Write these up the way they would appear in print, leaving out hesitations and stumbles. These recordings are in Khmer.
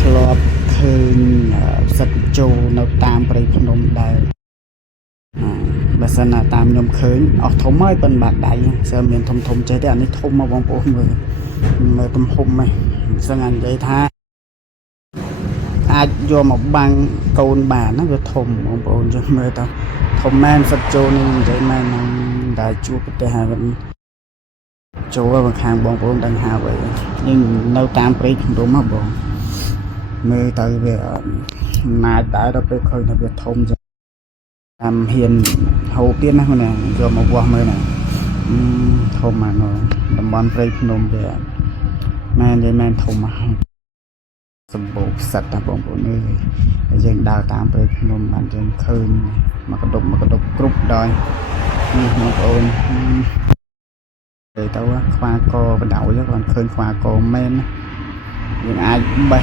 ធ្លាប់ឃើញសត្វជោនៅតាមព្រៃភ្នំដែរបើសិនណាតាមខ្ញុំឃើញអស់ធំហើយប៉ុន្តែបាត់ដៃសើមានធំចេះទេអានេះធំមកបងប្អូនមើលទំហំហ្នឹងសឹងនិយាយថាអាចយកមកបាំងកូនបានណាវាធំបងប្អូនយើងមើលទៅធំមែនសត្វជោនេះនិយាយមែនតែជួបប្រទេសហើយវិញចូលមកខាងបងប្អូនដឹងហៅអីយើងនៅតាមព្រៃភ្នំហ៎បងមើលទៅវាណាចដែរដល់ពេលឃើញថាវាធំចឹងតាមហ៊ានហូបទៀតណាហ្នឹងយកមកវាស់មើលណាធំអានោះតំបន់ព្រៃភ្នំវាមែននិយាយមែនធំមកសម្បូរផ្សិតណាបងប្អូនអើយហើយយើងដើរតាមព្រៃភ្នំបានយើងឃើញមកកដប់គ្រប់ដល់នេះបងប្អូនទៅខ្វាកបដៅគាត់ឃើញខ្វាកមែនណាយើងអាចបេះ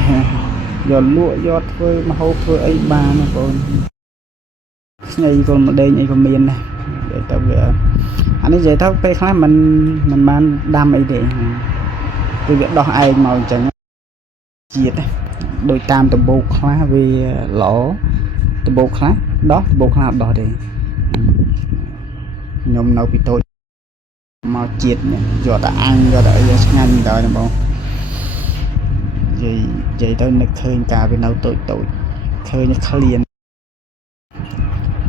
យកលក់យកធ្វើមហូបធ្វើអីបានណាបងប្អូនស្ញីក៏មកដេញអីក៏មានដែរទៅវាអានេះនិយាយទៅពេលខ្លះมันបានដាំអីទេគឺវាដោះឯងមកអញ្ចឹងជាតិដោយតាមដំបូកខ្លះវាល្អដំបូកខ្លះដោះដំបូកខ្លះអត់ដោះទេខ្ញុំនៅពីតូចមកជាតិយកតែអាំងយកតែអីឆ្ងាញ់ដល់ណាបងនិយាយទៅនឹកឃើញកាលវានៅតូចឃើញក្លៀន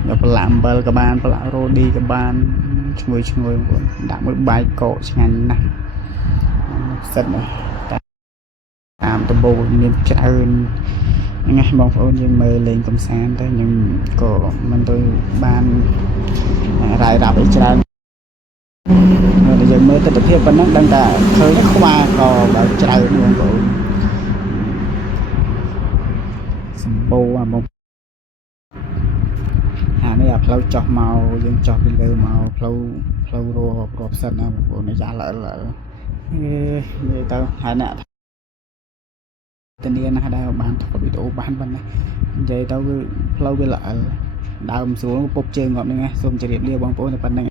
យកប្រឡាក់អំបិលក៏បានប្រឡាក់រ៉ូឌីក៏បានឈ្ងុយបងដាក់មួយបាយកកឆ្ងាញ់ណាស់សិតណាតាមដំបូងមានច្រើនហ្នឹងបងប្អូនយើងមើលលេងកំសាន្តទៅខ្ញុំក៏មិនទៅបានរាយរាប់អីច្រើនតែយើងមើលទស្សនវិជ្ជាប៉ុណ្ណឹងដឹងតែឃើញខ្វាក៏បើច្រើនបងប្អូនសម្បូរបងអានេះផ្លូវចុះមកយើងចុះពីលើមកផ្លូវរាប់សិនណាបងប្អូនយ៉ាល្អនិយាយទៅហើយអ្នកធានាណាស់ដែរបានថតវីដេអូបានប៉ុណ្ណានិយាយទៅគឺផ្លូវវាល្អដើមស្រួលពុកជើងគាត់ហ្នឹងសូមជម្រាបលាបងប្អូនតែប៉ុណ្្នឹង